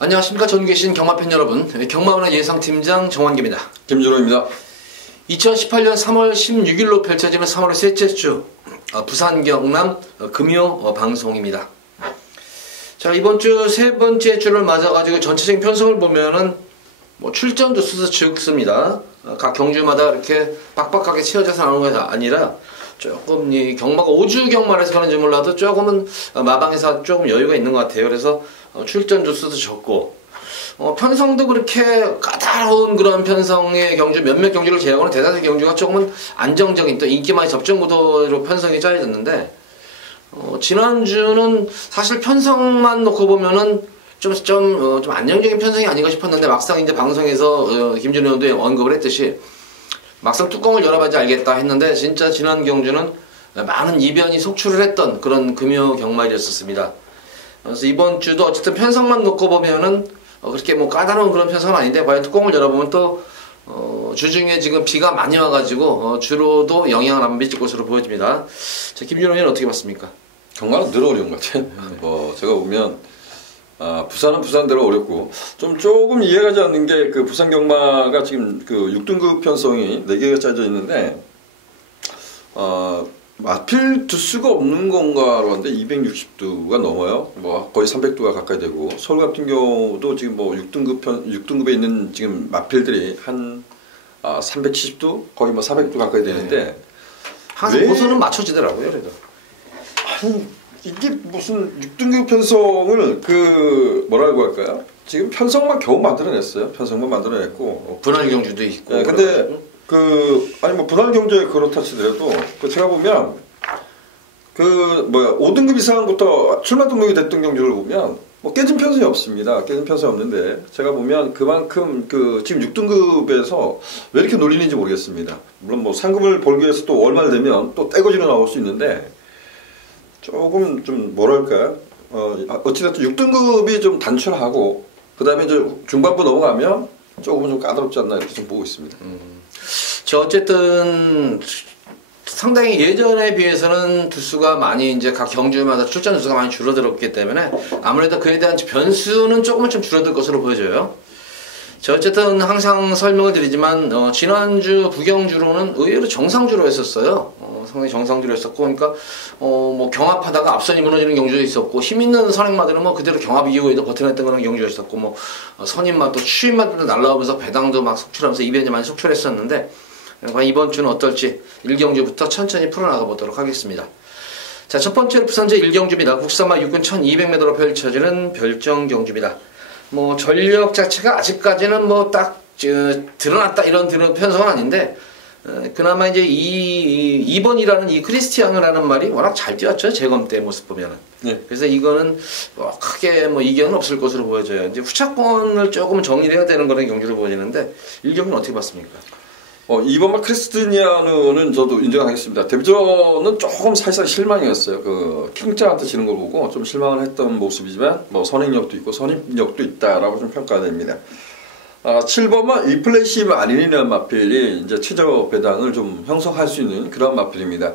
안녕하십니까. 전국에 계신 경마팬 여러분, 경마문화 예상팀장 정환기입니다. 김준호입니다. 2018년 3월 16일로 펼쳐지는 3월의 셋째 주 부산 경남 금요 방송입니다. 자, 이번 주 세 번째 주를 맞아가지고 전체적인 편성을 보면은 출전도 수도 적습니다. 각 경주마다 이렇게 빡빡하게 채워져서 나오는 것이 아니라 조금 이 경마가 5주 경마에서 그런지 몰라도 조금은 마방에서 조금 여유가 있는 것 같아요. 그래서 출전 주수도 적고 편성도 그렇게 까다로운 그런 편성의 경주 몇몇 경주를 제외하고는 대다수 경주가 조금은 안정적인 또 인기 많이 접전 구도로 편성이 짜여졌는데 지난주는 사실 편성만 놓고 보면은 좀 안정적인 편성이 아닌가 싶었는데 막상 이제 방송에서 김준호 의원도 언급을 했듯이 막상 뚜껑을 열어봐야지 알겠다 했는데 진짜 지난 경주는 많은 이변이 속출을 했던 그런 금요 경마일이었습니다. 그래서 이번 주도 어쨌든 편성만 놓고 보면은 그렇게 까다로운 그런 편성은 아닌데 과연 뚜껑을 열어보면 또 주중에 지금 비가 많이 와가지고 주로도 영향을 안 미칠 것으로 보여집니다. 자, 김준호 의원 어떻게 봤습니까? 경마는 늘 어려운 것 같아요. 제가 보면 부산은 부산대로 어렵고 조금 이해가지 않는 게 그 부산 경마가 지금 그 6등급 편성이 4개가 짜져 있는데 마필 두수가 없는 건가로 하는데 260두가 넘어요. 거의 300두가 가까이 되고 서울 같은 경우도 지금 6등급에 있는 지금 마필들이 한 370두 거의 400두 가까이 되는데 항상 보수는 맞춰지더라고요. 그래도 아니 이게 무슨 6등급 편성을 뭐라고 할까요? 지금 편성만 겨우 만들어냈어요. 편성만 만들어냈고 분할 경주도 있고. 네, 근데 분할 경주에 그렇다 치더라도 제가 보면 5등급 이상부터 출마 등록이 됐던 경주를 보면 깨진 편성이 없습니다. 깨진 편성이 없는데 제가 보면 그만큼 지금 6등급에서 왜 이렇게 놀리는지 모르겠습니다. 물론 상금을 벌기 위해서 또 얼마를 내면 또 떼거지로 나올 수 있는데 조금 좀 뭐랄까 어찌됐든 6등급이 좀 단출하고 그 다음에 이제 중반부 넘어가면 조금은 좀 까다롭지 않나 이렇게 좀 보고 있습니다. 어쨌든 상당히 예전에 비해서는 두수가 많이 이제 각 경주마다 출전 두수가 많이 줄어들었기 때문에 아무래도 그에 대한 변수는 조금은 좀 줄어들 것으로 보여져요. 자, 어쨌든 항상 설명을 드리지만 지난주 부경주로는 의외로 정상주로 했었어요. 상당히 정상주로 했었고, 그러니까 경합하다가 앞선이 무너지는 경주도 있었고, 힘 있는 선행마들은 그대로 경합 이후에도 버텨냈던 그런 경주가 있었고, 선임마도 추임마들도 날라오면서 배당도 막 속출하면서 이변이 많이 속출했었는데, 이번 주는 어떨지 1경주부터 천천히 풀어나가 보도록 하겠습니다. 자, 첫 번째로 부산제 1경주입니다. 국산마 6근 1200m로 펼쳐지는 별정 경주입니다. 전력 자체가 아직까지는 딱 드러났다 이런 편성은 아닌데 그나마 이제 2번이라는 이 크리스티앙이라는 말이 워낙 잘 뛰었죠. 재검 때 모습 보면은. 네. 그래서 이거는 크게 이견은 없을 것으로 보여져요. 이제 후차권을 조금 정리해야 되는 그런 경주로 보여지는데 1경기는 어떻게 봤습니까? 2번마 크리스티아누는 저도 인정하겠습니다. 데뷔전은 조금 사실상 실망이었어요. 킹짜한테 지는 걸 보고 좀 실망을 했던 모습이지만 선행력도 있고 선임력도 있다라고 좀 평가됩니다. 7번마 리플래시 마린이라는 마필이 이제 최저 배당을 좀 형성할 수 있는 그런 마필입니다.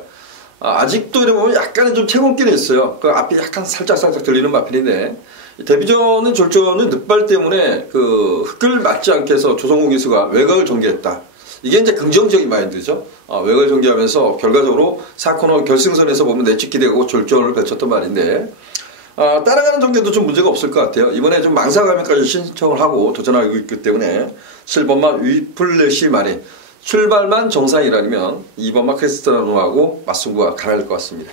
아직도 이래 보면 약간은 좀 채권기는 있어요. 그 앞이 약간 살짝 들리는 마필인데 데뷔전은 졸전은 늑발 때문에 흙을 맞지 않게 해서 조성호 기수가 외곽을 전개했다. 이게 이제 긍정적인 마인드죠. 외곽을 전개하면서 결과적으로 4코너 결승선에서 보면 내찍기 되고 졸전을 펼쳤던 말인데 따라가는 전개도 좀 문제가 없을 것 같아요. 이번에 좀 망사감면까지 신청을 하고 도전하고 있기 때문에 7번마 위플래시 마린 출발만 정상이라면 2번마 크리스티아누하고 맞승부가 가능할 것 같습니다.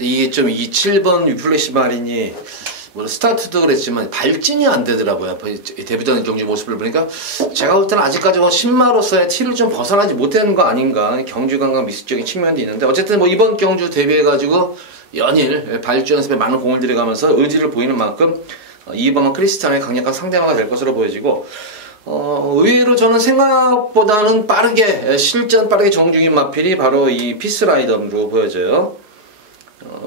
이게 좀 이 7번 위플래시 마린이 스타트도 그랬지만 발진이 안 되더라고요. 데뷔전 경주 모습을 보니까 제가 볼 때는 아직까지 신마로서의 티를 좀 벗어나지 못하는 거 아닌가, 경주감과 미식적인 측면도 있는데 어쨌든 이번 경주 데뷔해가지고 연일 발주 연습에 많은 공을 들여가면서 의지를 보이는 만큼 2번은 크리스티안의 강력한 상대마가 될 것으로 보여지고 의외로 저는 생각보다는 실전 빠르게 정중인 마필이 바로 이 피스라이더로 보여져요.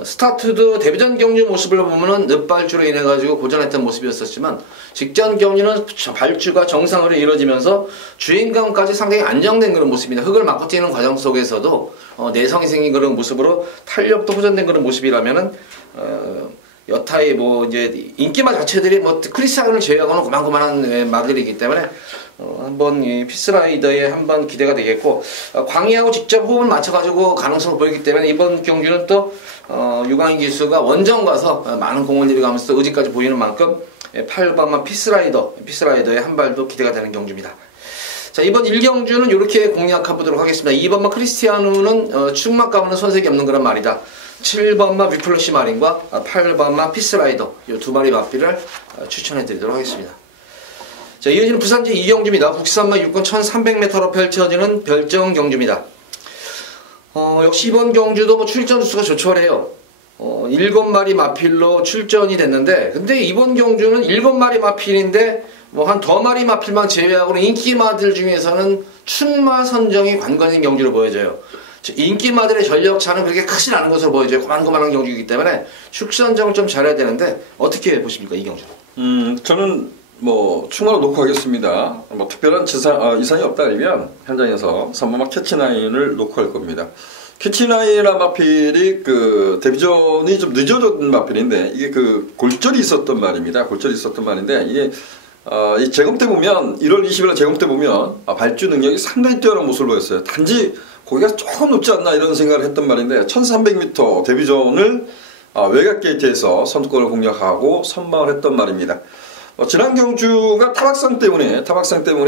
스타트도 데뷔전 경주 모습을 보면은 늦발주로 인해 가지고 고전했던 모습이었었지만 직전 경주는 발주가 정상으로 이루어지면서 주행감까지 상당히 안정된 그런 모습입니다. 흙을 맞고 뛰는 과정 속에서도 내성이 생긴 그런 모습으로 탄력도 호전된 그런 모습이라면은 여타의 뭐 이제 인기마 자체들이 뭐 크리스티아누를 제외하고는 고만고만한 마들이기 때문에 한번 이 피스라이더에 한번 기대가 되겠고 광희하고 직접 호흡을 맞춰가지고 가능성을 보이기 때문에 이번 경주는 또 유광희 기수가 원정 가서 많은 공을 들여가면서 의지까지 보이는 만큼 8번만 피스라이더의 한 발도 기대가 되는 경주입니다. 자, 이번 1경주는 이렇게 공략해 보도록 하겠습니다. 2번마 크리스티아누는 축막 가면은 손색이 없는 그런 말이다. 7번마 위플러시 마린과 8번마 피스라이더 이 두 마리 마필을 추천해 드리도록 하겠습니다. 자, 이어지는 부산제 2경주입니다. 국산마 6권 1300m로 펼쳐지는 별정 경주입니다. 역시 이번 경주도 뭐 출전 수가 조촐해요. 7마리 마필로 출전이 됐는데, 근데 이번 경주는 7마리 마필인데 뭐 한 2마리 마필만 제외하고는 인기마들 중에서는 춘마 선정이 관건인 경주로 보여져요. 인기마들의 전력차는 그렇게 크진 않은 것으로 보여져요. 고만고만한 경주이기 때문에 축선정을 좀 잘해야 되는데 어떻게 보십니까, 이 경주? 저는 뭐 충분히 놓고 하겠습니다. 뭐 특별한 이상이 없다면 현장에서 3번마 캐치나인을 놓고 할 겁니다. 캐치나인이라는 마필이 그 데뷔전이 좀 늦어졌던 마필인데 이게 그 골절이 있었던 말입니다. 골절이 있었던 말인데 이게 이 재검 때 보면 1월 20일 재검 때 보면 발주 능력이 상당히 뛰어난 모습을 보였어요. 단지 거기가 조금 높지 않나 이런 생각을 했던 말인데 1300m 데뷔전을 외곽 게이트에서 선두권을 공략하고 선방을 했던 말입니다. 지난 경주가 타박상 때문에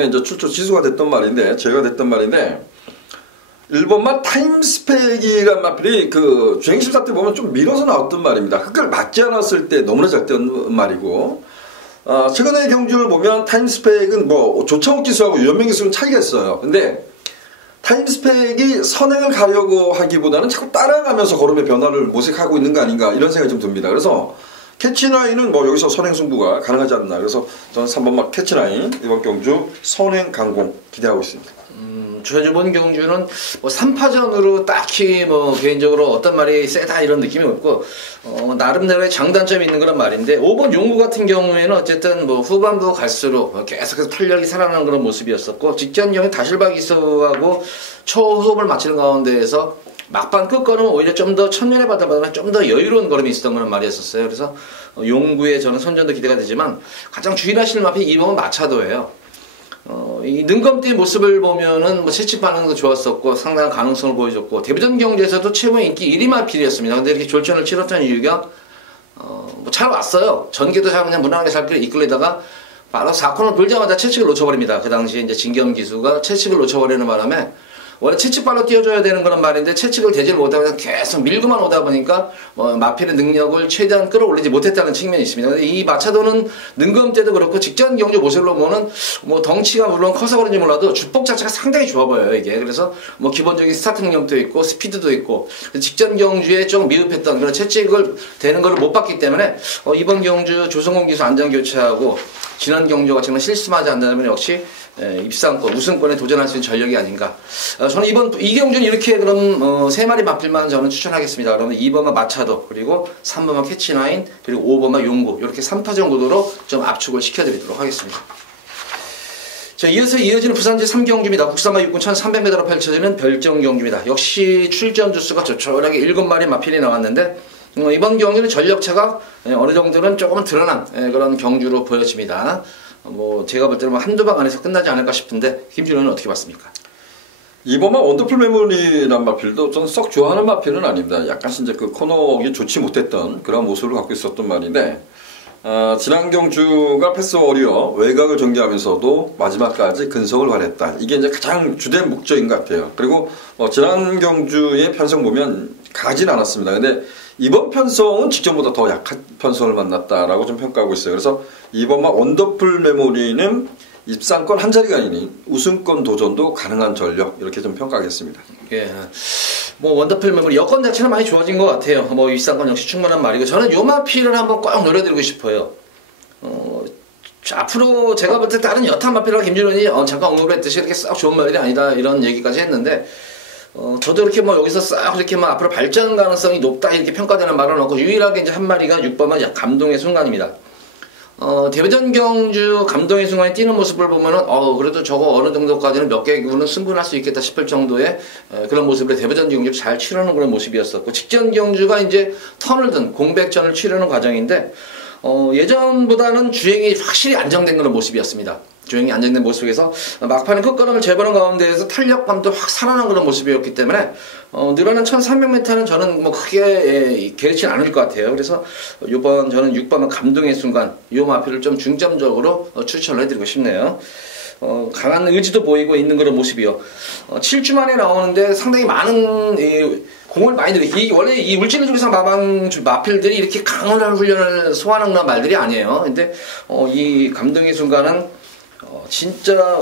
이제 출조 취소가 됐던 말인데 제외가 됐던 말인데 1번만 타임스펙이란 마필이 그 주행심사 때 보면 좀 밀어서 나왔던 말입니다. 그걸 맞지 않았을 때 너무나 잘 뛰었던 말이고 최근의 경주를 보면 타임스펙은 뭐 조창욱 기수하고 유현명 기수는 차이가 있어요. 근데 타임스펙이 선행을 가려고 하기보다는 자꾸 따라가면서 걸음의 변화를 모색하고 있는 거 아닌가 이런 생각이 좀 듭니다. 그래서 캐치나인은 뭐 여기서 선행 승부가 가능하지 않나. 그래서 저는 3번막 캐치나인 이번 경주 선행 강공 기대하고 있습니다. 저번 경주는 뭐 3파전으로 딱히 뭐 개인적으로 어떤 말이 세다 이런 느낌이 없고 나름대로의 장단점이 있는 그런 말인데 5번 용구 같은 경우에는 어쨌든 뭐 후반부 갈수록 계속해서 탄력이 살아나는 그런 모습이었었고 직전 경에 다실바 기수하고 초호흡을 맞추는 가운데에서 막판 끝걸음은 오히려 좀 더 첫년에 받아보다는 좀 더 여유로운 걸음이 있었던 그런 말이었었어요. 그래서 용구의 저는 선전도 기대가 되지만 가장 주의하시는 마필이 2번은 마차도예요. 이 능검띠의 모습을 보면은 뭐 채찍 반응도 좋았었고 상당한 가능성을 보여줬고 데뷔전 경기에서도 최고의 인기 1위 마필이었습니다. 근데 이렇게 졸전을 치렀던 이유가 뭐 잘 왔어요. 전개도 잘 그냥 무난하게 잘 이끌리다가 바로 4코너를 돌자마자 채찍을 놓쳐버립니다. 그 당시에 이제 진겸 기수가 채찍을 놓쳐버리는 바람에 원래 채찍발로 띄워줘야 되는 그런 말인데 채찍을 대지를 못하고 계속 밀고만 오다 보니까 마필의 능력을 최대한 끌어올리지 못했다는 측면이 있습니다. 근데 이 마차도는 능검 때도 그렇고 직전 경주 모습으로 보면 뭐 덩치가 물론 커서 그런지 몰라도 주폭 자체가 상당히 좋아 보여요 이게. 그래서 뭐 기본적인 스타트 능력도 있고 스피드도 있고 직전 경주에 좀 미흡했던 그런 채찍을 대는 걸 못 봤기 때문에 이번 경주 조성공 기수 안전 교체하고 지난 경주와 정말 실수하지 않는다면 역시 입상권, 우승권에 도전할 수 있는 전력이 아닌가. 저는 이 경주는 이렇게 그럼 3마리 마필만 저는 추천하겠습니다. 그러면 2번마 마차도, 그리고 3번마 캐치나인, 그리고 5번마 용구 이렇게 3파전 구도로 좀 압축을 시켜드리도록 하겠습니다. 자, 이어지는 부산제 3경주입니다. 국산마 6군 1300m로 펼쳐지는 별정 경주입니다. 역시 출전 주수가 조촐하게 7마리 마필이 나왔는데 이번 경기는 전력차가 어느 정도는 조금 드러난 그런 경주로 보여집니다. 뭐 제가 볼 때는 한두 방 안에서 끝나지 않을까 싶은데 김준호는 어떻게 봤습니까? 이번만 원더풀 메모리란 마필도 저는 썩 좋아하는 마필은 아닙니다. 약간씩 이제 그 코너기 좋지 못했던 그런 모습을 갖고 있었던 말인데 지난 경주가 패스 워리어 외곽을 전개하면서도 마지막까지 근성을 발휘했다. 이게 이제 가장 주된 목적인 것 같아요. 그리고 지난 경주의 편성 보면 가진 않았습니다. 근데 이번 편성은 직전보다 더 약한 편성을 만났다라고 좀 평가하고 있어요. 그래서 이번만 원더풀 메모리는 입상권 한 자리가 아니니 우승권 도전도 가능한 전력 이렇게 좀 평가하겠습니다. 예, 뭐 원더풀 메모리 여건 자체는 많이 좋아진 것 같아요. 뭐 입상권 역시 충분한 말이고 저는 요 마필을 한번 꼭 노려드리고 싶어요. 앞으로 제가 볼 때 다른 여타 마필과 김준원이 잠깐 언급을 했듯이 이렇게 썩 좋은 말이 아니다 이런 얘기까지 했는데. 저도 이렇게 뭐 여기서 싹 이렇게 막 앞으로 발전 가능성이 높다 이렇게 평가되는 말은 없고 유일하게 이제 한 마리가 6번만 감동의 순간입니다. 대회전 경주 감동의 순간에 뛰는 모습을 보면은 그래도 저거 어느 정도까지는 몇 개구는 승부할 수 있겠다 싶을 정도의 그런 모습으로 대회전 경주 잘 치르는 그런 모습이었었고, 직전 경주가 이제 턴을 든 공백전을 치르는 과정인데 예전보다는 주행이 확실히 안정된 그런 모습이었습니다. 주행이 안정된 모습에서 막판에 끝걸음을 재보는 가운데에서 탄력감도 확 살아난 그런 모습이었기 때문에 늘어난 1300m는 저는 뭐 크게 게으르진 않을 것 같아요. 그래서 이번 저는 6번 감동의 순간 이 마필을 좀 중점적으로 추천을 해드리고 싶네요. 강한 의지도 보이고 있는 그런 모습이요. 7주 만에 나오는데 상당히 많은 공을 많이 들이 원래 이 울진을 중에서 마필들이 이렇게 강한 훈련을 소화하는 말들이 아니에요. 근데 이 감동의 순간은 진짜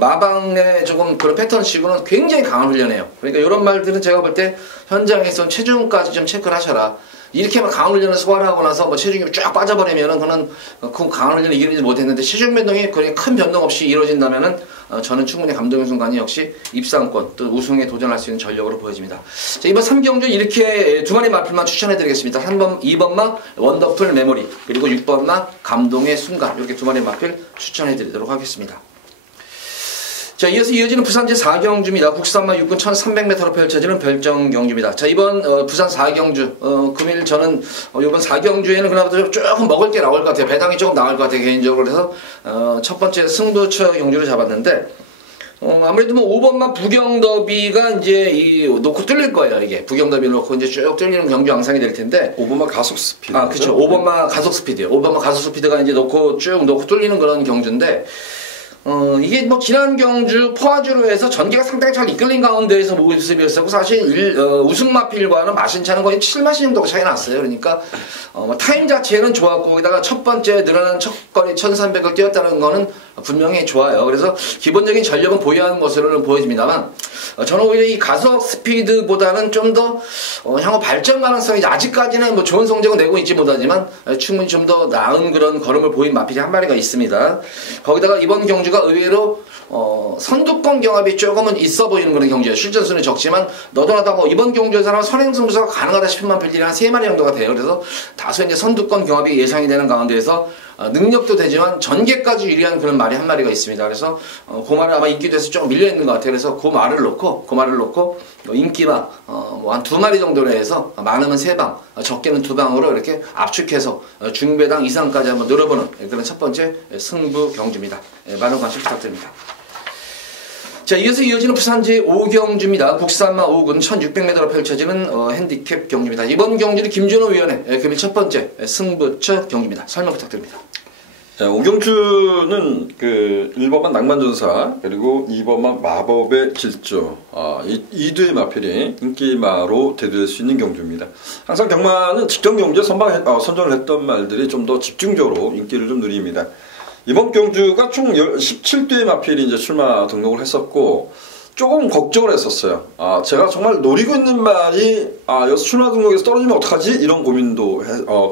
마방의 조금 그런 패턴식으로는 굉장히 강한 훈련이에요. 그러니까 이런 말들은 제가 볼 때 현장에서 체중까지 좀 체크를 하셔라. 이렇게만 강한 훈련을 소화를 하고 나서 뭐 체중이 쫙 빠져버리면은 그는 그 강한 훈련을 이기지 못했는데 체중 변동이 그렇게 큰 변동 없이 이루어진다면은 저는 충분히 감동의 순간이 역시 입상권 또 우승에 도전할 수 있는 전력으로 보여집니다. 자, 이번 3경주 이렇게 두 마리 마필만 추천해드리겠습니다. 3번, 2번마 원더풀 메모리, 그리고 6번마 감동의 순간, 이렇게 두 마리 마필 추천해드리도록 하겠습니다. 자, 이어서 이어지는 부산 제4경주입니다. 국산마 6군 1300m로 펼쳐지는 별정경주입니다. 자, 이번 부산 4경주 금일 저는 이번 4경주에는 그나마 조금 먹을 게 나올 것 같아요. 배당이 조금 나올 것 같아요, 개인적으로. 그래서 첫 번째 승부처 경주를 잡았는데 아무래도 뭐 5번마 부경더비가 이제 놓고 뚫릴 거예요. 이게 부경더비를 놓고 이제 쭉 뚫리는 경주 양상이 될 텐데, 5번마 가속 스피드. 그렇죠. 5번마 가속 스피드요. 5번마 가속 스피드가 이제 쭉 놓고 뚫리는 그런 경주인데, 이게 뭐 지난 경주 포화주로 해서 전개가 상당히 잘 이끌린 가운데에서 모습이었었고, 사실 우승마필과는 마신 차는 거의 7마신 정도가 차이 났어요. 그러니까 타임 자체는 좋았고, 거기다가 첫 번째 늘어난 첫 거리 1300을 뛰었다는 거는 분명히 좋아요. 그래서 기본적인 전력은 보유하는 것으로는 보여집니다만, 저는 오히려 이 가속 스피드보다는 좀 더 향후 발전 가능성이 아직까지는 뭐 좋은 성적은 내고 있지 못하지만 충분히 좀 더 나은 그런 걸음을 보인 마필이 한 마리가 있습니다. 거기다가 이번 경주가 의외로 선두권 경합이 조금은 있어 보이는 그런 경주예요. 출전수는 적지만 너도나다 뭐 이번 경주에서는 선행승부가 가능하다 싶은 마필들이 한 3마리 정도가 돼요. 그래서 다소 이제 선두권 경합이 예상이 되는 가운데에서 능력도 되지만 전개까지 유리한 그런 말이 한 마리가 있습니다. 그래서 그 말은 아마 인기도에서 조금 밀려있는 것 같아요. 그래서 그 말을 놓고 인기마 한 2마리 정도로 해서 많으면 3방, 적게는 2방으로 이렇게 압축해서 중배당 이상까지 한번 늘어보는 그런 첫 번째 승부 경주입니다. 많은 관심 부탁드립니다. 자, 이어서 이어지는 부산제 5경주입니다. 국산마 5군 1600m로 펼쳐지는 핸디캡 경주입니다. 이번 경주는 김준호 위원의 금일 첫 번째 승부처 경주입니다. 설명 부탁드립니다. 자, 5경주는 1번만 낭만전사, 그리고 2번만 마법의 질주, 이 두 마필이 인기마로 대두될 수 있는 경주입니다. 항상 경마는 직전 경주에 선정을 했던 말들이 좀 더 집중적으로 인기를 좀 누립니다. 이번 경주가 총 17대의 마필이 이제 출마 등록을 했었고, 조금 걱정을 했었어요. 제가 정말 노리고 있는 말이, 여기서 출마 등록에서 떨어지면 어떡하지? 이런 고민도,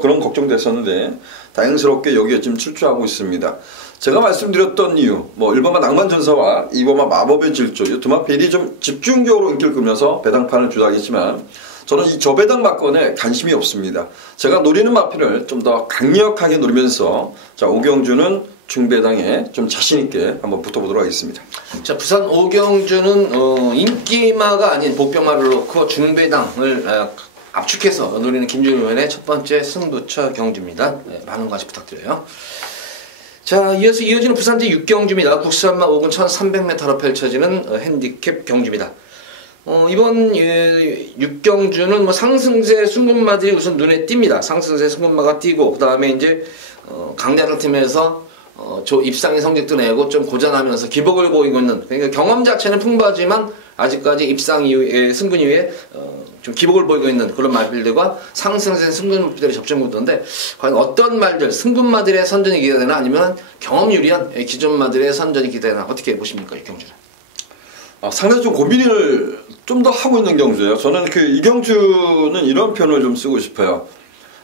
그런 걱정도 했었는데, 다행스럽게 여기에 지금 출주하고 있습니다. 제가 말씀드렸던 이유, 1번만 낭만전사와 2번만 마법의 질주, 이 두 마필이 좀 집중적으로 인기를 끌면서 배당판을 주장했지만, 저는 이 저배당 막건에 관심이 없습니다. 제가 노리는 마필을 좀 더 강력하게 노리면서, 자, 5경주는 중배당에 좀 자신있게 한번 붙어보도록 하겠습니다. 자, 부산 5경주는 인기마가 아닌 복병마를 놓고 중배당을 압축해서 노리는 김준호 의원의 첫 번째 승부처 경주입니다. 많은 관심 부탁드려요. 자, 이어서 이어지는 부산제 6경주입니다. 국산마 5군 1300m로 펼쳐지는 핸디캡 경주입니다. 이번 6경주는 상승세 승군마들이 우선 눈에 띕니다. 상승세 승군마가 띄고, 그 다음에 이제 강대장 팀에서 입상의 성적도 내고 좀 고전하면서 기복을 보이고 있는, 그러니까 경험 자체는 풍부하지만 아직까지 입상 이후에 승군 이후에 좀 기복을 보이고 있는 그런 마필들과 상승세 승군마들이 접전 구도인데, 과연 어떤 말들, 승군마들의 선전이 기대되나 아니면 경험 유리한 기존 마들의 선전이 기대되나, 어떻게 보십니까, 이 경주는? 상당히 좀 고민을 좀 더 하고 있는 경주예요. 저는 이 경주는 이런 표현을 좀 쓰고 싶어요.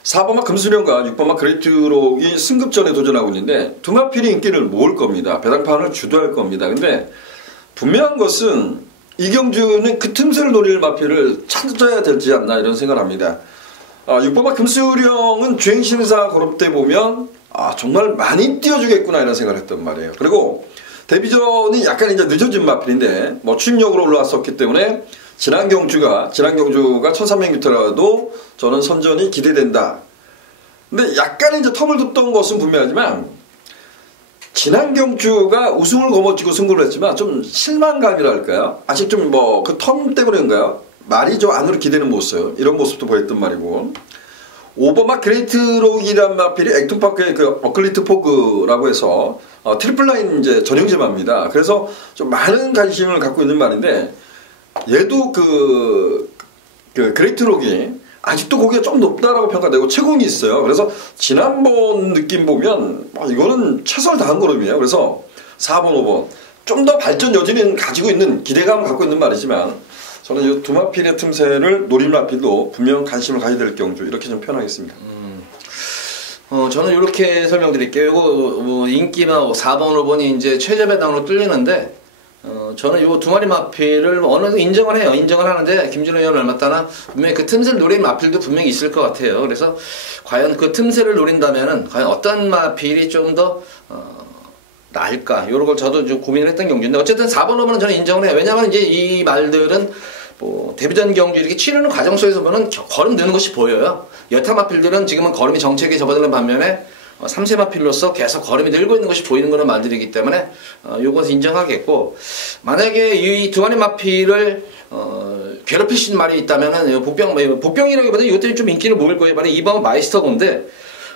4번마 금수령과 6번마 그레이트록이 승급전에 도전하고 있는데 두 마필이 인기를 모을 겁니다. 배당판을 주도할 겁니다. 근데 분명한 것은 이 경주는 그 틈새를 노릴 마필을 찾아야 되지 않나 이런 생각을 합니다. 6번마 금수령은 주행심사 거럽 때 보면 정말 많이 띄워주겠구나 이런 생각을 했단 말이에요. 그리고 데뷔전이 약간 이제 늦어진 마필인데 뭐 추임력으로 올라왔었기 때문에 지난 경주가 1300m라도 저는 선전이 기대된다. 근데 약간 이제 텀을 뒀던 것은 분명하지만 지난 경주가 우승을 거머쥐고 승부를 했지만 좀 실망감이랄까요? 아직 좀 뭐 그 텀 때문인가요? 말이 좀 안으로 기대는 모습, 이런 모습도 보였단 말이고, 오버마 그레이트록이란 마필이 액톤파크의 그 어클리트 포그라고 해서 트리플 라인 이제 전용제마입니다. 그래서 좀 많은 관심을 갖고 있는 말인데, 얘도 그 그레이트록이 아직도 고기가 좀 높다라고 평가되고 채공이 있어요. 그래서 지난번 느낌 보면 이거는 최선을 다한 걸음이에요. 그래서 4번, 5번 좀 더 발전 여지는 가지고 있는, 기대감을 갖고 있는 말이지만 저는 이 두 마필의 틈새를 노린 마필도 분명 관심을 가져야 될 경주, 이렇게 좀 표현하겠습니다. 저는 이렇게 설명드릴게요. 이거 인기만 4번, 5번이 이제 최저 배당으로 뚫리는데, 저는 이 두 마리 마필을 어느 정도 인정을 해요. 인정을 하는데, 김준호 의원은 얼마 따나 분명히 그 틈새를 노린 마필도 분명히 있을 것 같아요. 그래서 과연 그 틈새를 노린다면은 과연 어떤 마필이 좀 더 나을까? 이런 걸 저도 좀 고민을 했던 경주인데, 어쨌든 4번, 5번은 저는 인정을 해요. 왜냐하면 이제 이 말들은 뭐 데뷔전 경주 이렇게 치르는 과정 속에서 보면 걸음 느는 것이 보여요. 여타 마필들은 지금은 걸음이 정체기에 접어드는 반면에 3세 마필로서 계속 걸음이 늘고 있는 것이 보이는 그런 말들이기 때문에 요것은 인정하겠고, 만약에 이 두 마리 마필을 괴롭히신 말이 있다면은 복병이라기보다 이것들이 좀 인기를 모을 거예요. 바로 2번 마이스터고인데,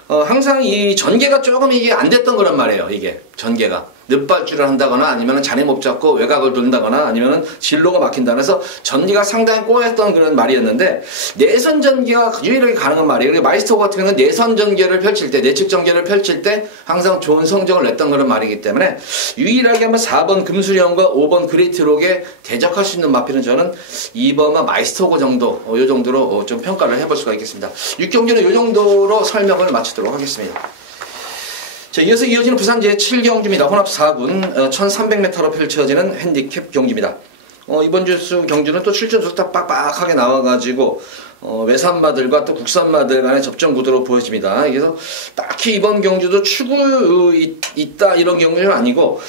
항상 이 전개가 조금 이게 안 됐던 거란 말이에요. 이게 전개가 늦발주를 한다거나 아니면 자리 못 잡고 외곽을 돈다거나 아니면 진로가 막힌다. 그래서 전개가 상당히 꼬였던 그런 말이었는데, 내선 전개가 유일하게 가능한 말이에요. 마이스터 같은 경우는 내선 전개를 펼칠 때, 내측 전개를 펼칠 때 항상 좋은 성적을 냈던 그런 말이기 때문에 유일하게 한번 4번 금수령과 5번 그레이트록에 대적할 수 있는 마필은 저는 2번과 마이스터고 정도, 요 정도로 좀 평가를 해볼 수가 있겠습니다. 6경기는 요 정도로 설명을 마치도록 하겠습니다. 자, 이어서 이어지는 부산 제7경주입니다. 혼합 4군 1300m로 펼쳐지는 핸디캡 경기입니다. 이번 주 경주는 또 출전수가 딱 빡빡하게 나와가지고 외산마들과 또 국산마들 간의 접전 구도로 보여집니다. 그래서 딱히 이번 경주도 추구 있다 이런 경주는 아니고,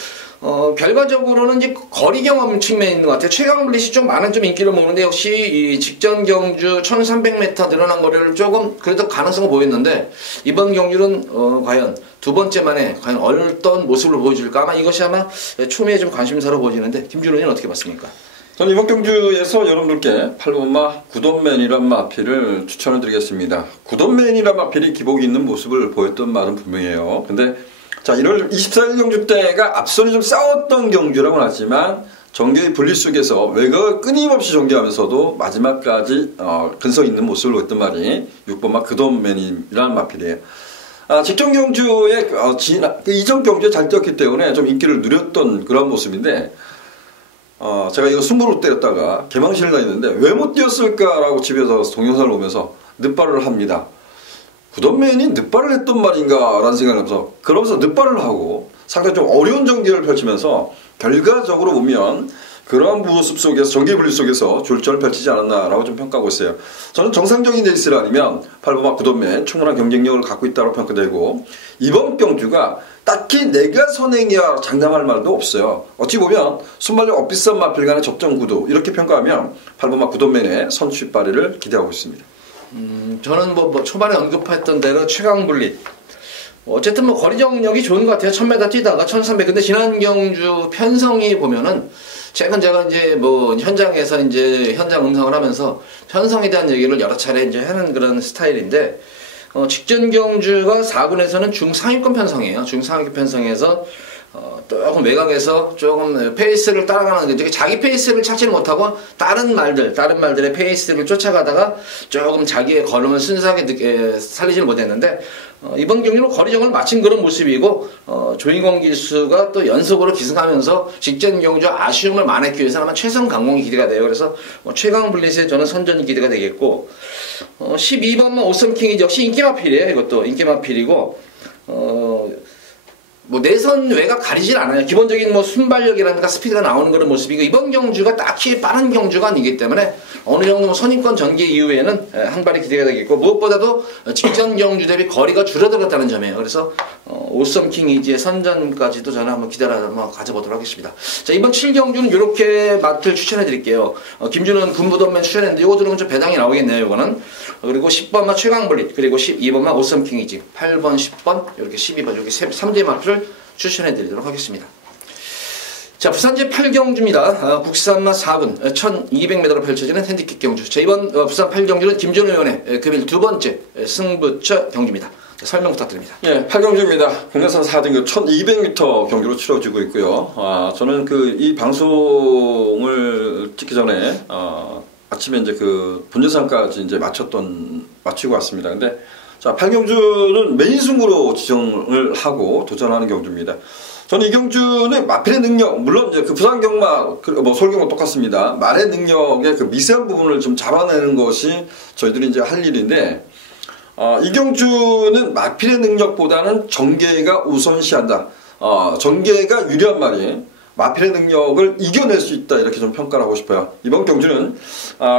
결과적으로는 이제 거리 경험 측면에 있는 것 같아요. 최강 블릿이 좀 많은 좀 인기를 모으는데, 역시 이 직전 경주 1300m 늘어난 거리를 조금 그래도 가능성을 보였는데, 이번 경주는 과연 두 번째 만에 과연 어떤 모습을 보여줄까? 아마 이것이 아마 초미의 좀 관심사로 보여지는데, 김준호 의원은 어떻게 봤습니까? 저는 이번 경주에서 여러분들께 8번마 굿온맨이란 마필을 추천을 드리겠습니다. 굿온맨이란 마필이 기복이 있는 모습을 보였던 말은 분명해요. 근데 자, 1월 24일 경주 때가 앞선이 좀 싸웠던 경주라고는 하지만 전개의 분리 속에서 외곽을 끊임없이 전개하면서도 마지막까지 근성 있는 모습을 보였던 말이 6번마 굿온맨이란 마필이에요. 직전 경주에 이전 경주에 잘 뛰었기 때문에 좀 인기를 누렸던 그런 모습인데, 제가 이거 승부로 때렸다가 개망신을 다녔는데 왜 못 뛰었을까라고 집에서 동영상을 보면서 늦발을 합니다. 굿온맨이 늦발을 했던 말인가 라는 생각을 하면서, 그러면서 늦발을 하고 상당히 좀 어려운 전개를 펼치면서 결과적으로 보면 그러한 모습 속에서, 전개 분리 속에서 졸전을 펼치지 않았나라고 좀 평가하고 있어요. 저는 정상적인 레이스를 아니면 8번마 굿온맨 충분한 경쟁력을 갖고 있다고 평가되고, 이번 경주가 딱히 내가 선행이야 장담할 말도 없어요. 어찌 보면 순발력 엇비싼 마필 간의 접전 구도, 이렇게 평가하면 8번마 굿온맨의 선취 발휘를 기대하고 있습니다. 저는 뭐 초반에 언급했던 대로 최강 분리, 어쨌든 뭐 거리 정력이 좋은 것 같아요. 1000m 뛰다가 1300. 근데 지난 경주 편성이 보면은, 최근 제가 이제 뭐 현장에서 이제 현장 음성을 하면서 편성에 대한 얘기를 여러 차례 이제 하는 그런 스타일인데, 직전 경주가 4군에서는 중상위권 편성이에요. 중상위권 편성에서 조금 외곽에서 조금 페이스를 따라가는, 자기 페이스를 찾지는 못하고 다른 말들의 페이스를 쫓아가다가 조금 자기의 걸음을 순수하게 살리지는 못했는데, 이번 경기는 거리 정을 마친 그런 모습이고, 조인권 기수가 또 연속으로 기승하면서 직전 경주 아쉬움을 만회하기 위해서는 아마 최선 강공이 기대가 돼요. 그래서 최강 블릿에 저는 선전이 기대가 되겠고, 12번은 오썸킹이 역시 인기마필이에요. 이것도 인기마필이고, 뭐 내선 외곽 가리질 않아요. 기본적인 뭐 순발력이라든가 스피드가 나오는 그런 모습이고, 이번 경주가 딱히 빠른 경주가 아니기 때문에 어느 정도 뭐 선입권 전개 이후에는 한 발이 기대가 되겠고, 무엇보다도 직전 경주 대비 거리가 줄어들었다는 점이에요. 그래서 오썸킹 이지의 선전까지도 저는 한번 기다려 한번 가져보도록 하겠습니다. 자, 이번 7경주는 이렇게 마트를 추천해 드릴게요. 김준은 군부동맨 추천했는데 이거 들으면 좀 배당이 나오겠네요, 이거는. 그리고 10번만 최강블릿, 그리고 12번만 오썸킹 이지, 8번, 10번, 이렇게 12번, 이렇게 3대 마트를 추천해 드리도록 하겠습니다. 자, 부산제 8경주입니다. 국산마 4군 1200m로 펼쳐지는 핸디캡 경주. 자, 이번 부산 8경주는 김준호 의원의 금일 두 번째 승부처 경주입니다. 자, 설명 부탁드립니다. 예, 8경주입니다. 국내산 4등급 1200m 경주로 치러지고 있고요. 저는 이 방송을 찍기 전에 아침에 이제 그 본전상까지 이제 마치고 왔습니다. 근데 자, 8경주는 메인 승부로 지정을 하고 도전하는 경주입니다. 저는 이 경주는 마필의 능력, 물론 이제 그 부산 경마, 뭐 서울 경마 똑같습니다. 말의 능력의 그 미세한 부분을 좀 잡아내는 것이 저희들이 이제 할 일인데, 이 경주는 마필의 능력보다는 전개가 우선시한다. 전개가 유리한 말이 마필의 능력을 이겨낼 수 있다, 이렇게 좀 평가를 하고 싶어요. 이번 경주는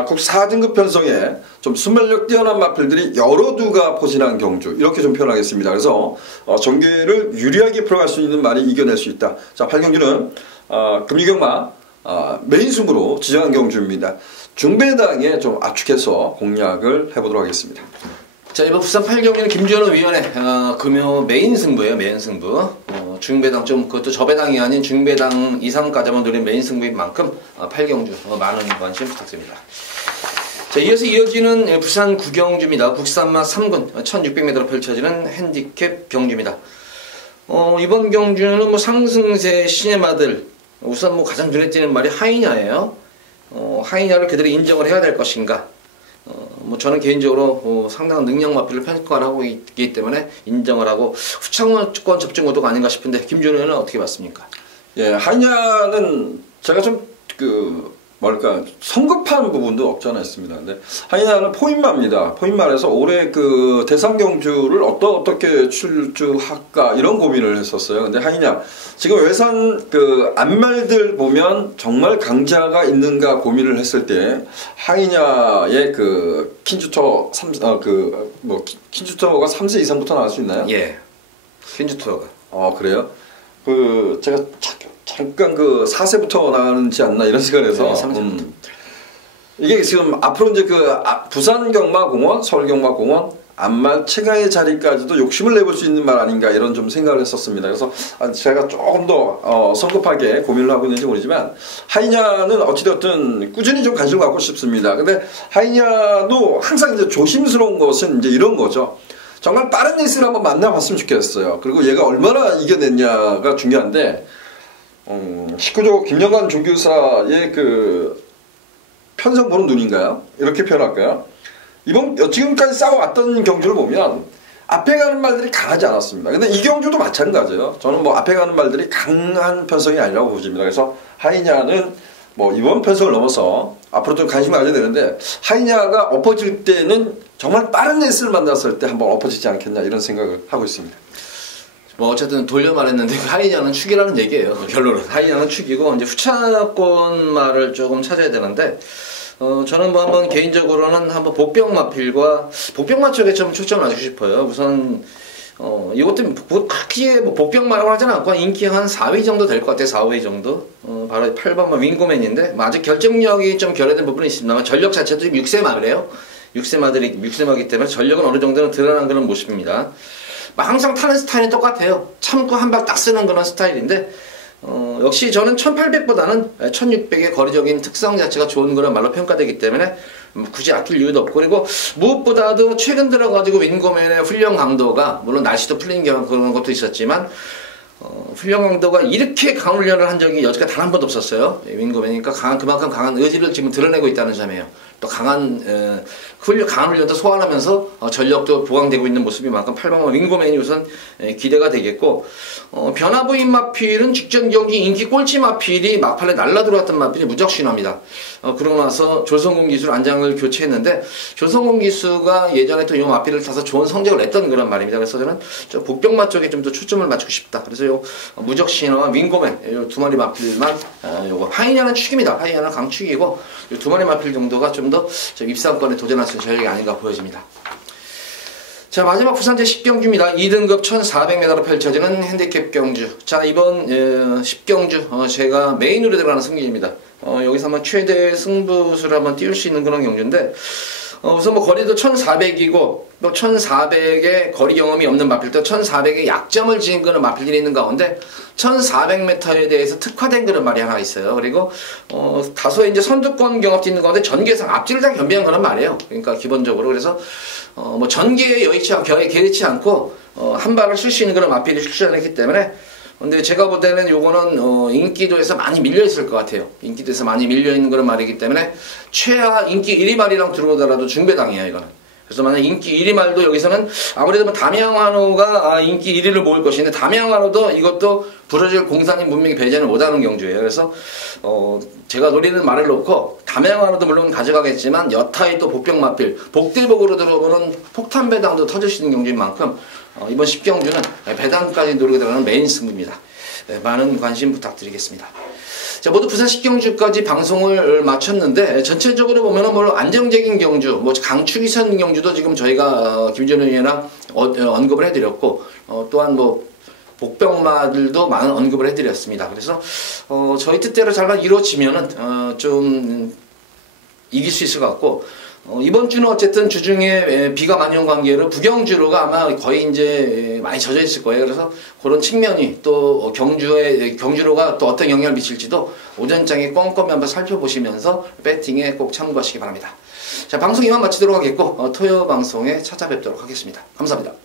국 4등급 편성에 좀 순발력 뛰어난 마필들이 여러 두가 포진한 경주, 이렇게 좀 표현하겠습니다. 그래서 전개를 유리하게 풀어갈 수 있는 말이 이겨낼 수 있다. 자, 8경주는 금리경마 메인 승부로 지정한 경주입니다. 중배당에 좀 압축해서 공략을 해보도록 하겠습니다. 자, 이번 부산 8경기는 김준호 위원의 금요 메인 승부예요. 메인 승부. 중배당, 좀 그것도 저배당이 아닌 중배당 이상까지만 노린 메인 승부인 만큼 8경주 많은 관심 부탁드립니다. 자, 이어지는 부산 9경주입니다. 국산마 3군 1600m로 펼쳐지는 핸디캡 경주입니다. 이번 경주는 뭐 상승세 신예마들, 우선 뭐 가장 눈에 띄는 말이 하이냐예요. 하이냐를 그들이 인정을 해야 될 것인가? 뭐 저는 개인적으로 상당한 능력 마필을 평가를 하고 있기 때문에 인정을 하고 후창권 접종 구도가 아닌가 싶은데 김준호 의원은 어떻게 봤습니까? 예, 하이냐는 제가 좀 성급한 부분도 없지 않아 있습니다. 근데 하이냐는 포인마입니다. 포인마에서 올해 그 대상 경주를 어떻게 출주할까 이런 고민을 했었어요. 근데 하이냐 지금 외산 그 안말들 보면 정말 강자가 있는가 고민을 했을 때 하이냐의 그 킨주터 킨주터가 3세 이상부터 나올 수 있나요? 예, 킨주터가. 그래요? 그 제가 잠깐 그 4세부터 나가지 않나 이런 생각을 해서 이게 지금 앞으로 이제 부산 경마공원, 서울 경마공원 안말 최강의 자리까지도 욕심을 내볼 수 있는 말 아닌가 이런 좀 생각을 했었습니다. 그래서 제가 조금 더 성급하게 고민을 하고 있는지 모르지만 하이냐는 어찌됐든 꾸준히 좀 관심을 갖고 싶습니다. 근데 하이냐도 항상 이제 조심스러운 것은 이제 이런 거죠. 정말 빠른 레이스를 한번 만나봤으면 좋겠어요. 그리고 얘가 얼마나 이겨냈냐가 중요한데 19조 김영관 조교사의 그 편성 보는 눈인가요? 이렇게 표현할까요? 지금까지 싸워왔던 경주를 보면 앞에 가는 말들이 강하지 않았습니다. 근데 이 경주도 마찬가지예요. 저는 뭐 앞에 가는 말들이 강한 편성이 아니라고 보십니다. 그래서 하이냐는 뭐 이번 편성을 넘어서 앞으로 좀 관심을 가져야 되는데 하이냐가 엎어질 때는 정말 빠른 레이스를 만났을 때 한번 엎어지지 않겠냐 이런 생각을 하고 있습니다. 뭐 어쨌든 돌려 말했는데 하이냐는 축이라는 얘기예요. 결론은 하이냐는 축이고 이제 후차권 말을 조금 찾아야 되는데 저는 뭐 한번 개인적으로는 한번 복병마 쪽에 좀 초점을 맞추고 싶어요. 우선 이것도 크게 뭐 복병마라고 하진 않고 인기 한 4위 정도 될 것 같아요. 4위 정도. 바로 8번마 윙고맨인데 아직 결정력이 좀 결여된 부분이 있습니다만 전력 자체도 6세마래요. 6세마기 때문에 전력은 어느 정도는 드러난 그런 모습입니다. 항상 타는 스타일은 똑같아요. 참고 한 발 딱 쓰는 그런 스타일인데 역시 저는 1800보다는 1600의 거리적인 특성 자체가 좋은 그런 말로 평가되기 때문에 굳이 아낄 이유도 없고 그리고 무엇보다도 최근 들어가지고 윙고맨의 훈련 강도가 물론 날씨도 풀린 그런 것도 있었지만 훈련 강도가 이렇게 강한 훈련을 한 적이 여지까지 단 한 번도 없었어요. 윙고맨이니까 그만큼 강한 의지를 지금 드러내고 있다는 점이에요. 또 강한 훈련도 소환하면서 전력도 보강되고 있는 모습이만큼 8번마 윙고맨이 우선 기대가 되겠고 변화부인 마필은 직전 경기 인기 꼴찌 마필이 막판에 날라 들어왔던 마필이 무적신화입니다. 그러고 나서 조성공 기수 안장을 교체했는데 조성공 기수가 예전에 또 이 마필을 타서 좋은 성적을 냈던 그런 말입니다. 그래서 저는 복병마 쪽에 좀 더 초점을 맞추고 싶다. 그래서 요 무적신화와 윙고맨 요 두 마리 마필만 요거 하이냐는 축입니다. 하이냐는 강축이고 요 두 마리 마필 정도가 좀 더 입상권에 도전할 수 있는 전력이 아닌가 보여집니다. 자, 마지막 부산제 10경주입니다. 2등급 1400m로 펼쳐지는 핸디캡 경주. 자, 이번 10경주 제가 메인으로 들어가는 승기입니다. 여기서 한번 최대 승부수를 한번 띄울 수 있는 그런 경주인데, 우선 뭐 거리도 1400이고 또 1400의 거리 경험이 없는 마필, 또 1400의 약점을 지닌 그런 마필들이 있는 가운데 1400m에 대해서 특화된 그런 말이 하나 있어요. 그리고 다소의 이제 선두권 경험도 있는 가운데 전개상 앞뒤를 다 겸비한 그런 말이에요. 그러니까 기본적으로 그래서 뭐 전개에 개의치 않고 한 발을 쓸 수 있는 그런 마필이 출전을 했기 때문에, 근데 제가 볼 때는 요거는 인기도에서 많이 밀려있을 것 같아요. 인기도에서 많이 밀려있는 그런 말이기 때문에 최하 인기 1위 말이랑 들어오더라도 중배당이에요, 이거는. 그래서 만약 인기 1위 말도 여기서는 아무래도 뭐 담양환호가 인기 1위를 모을 것인데, 담양환호도 이것도 부러질 공산인 분명히 배제는 못하는 경주예요. 그래서 제가 노리는 말을 놓고 담양환호도 물론 가져가겠지만 여타의 또 복병마필, 복대복으로 들어오는 폭탄 배당도 터질 수 있는 경주인 만큼 이번 10경주는 배당까지 노리게 들어가는 메인 승부입니다. 네, 많은 관심 부탁드리겠습니다. 자, 모두 부산 10경주까지 방송을 마쳤는데, 전체적으로 보면은 뭐 안정적인 경주, 뭐 강축이 선 경주도 지금 저희가 김준호 의원이랑 언급을 해드렸고, 또한 뭐 복병마들도 많은 언급을 해드렸습니다. 그래서 저희 뜻대로 잘 이루어지면은 좀 이길 수 있을 것 같고, 이번 주는 어쨌든 주중에 비가 많이 온 관계로 부경주로가 아마 거의 이제 많이 젖어 있을 거예요. 그래서 그런 측면이 또 경주로가 또 어떤 영향을 미칠지도 오전장에 꼼꼼히 한번 살펴보시면서 배팅에 꼭 참고하시기 바랍니다. 자, 방송 이만 마치도록 하겠고 토요 방송에 찾아뵙도록 하겠습니다. 감사합니다.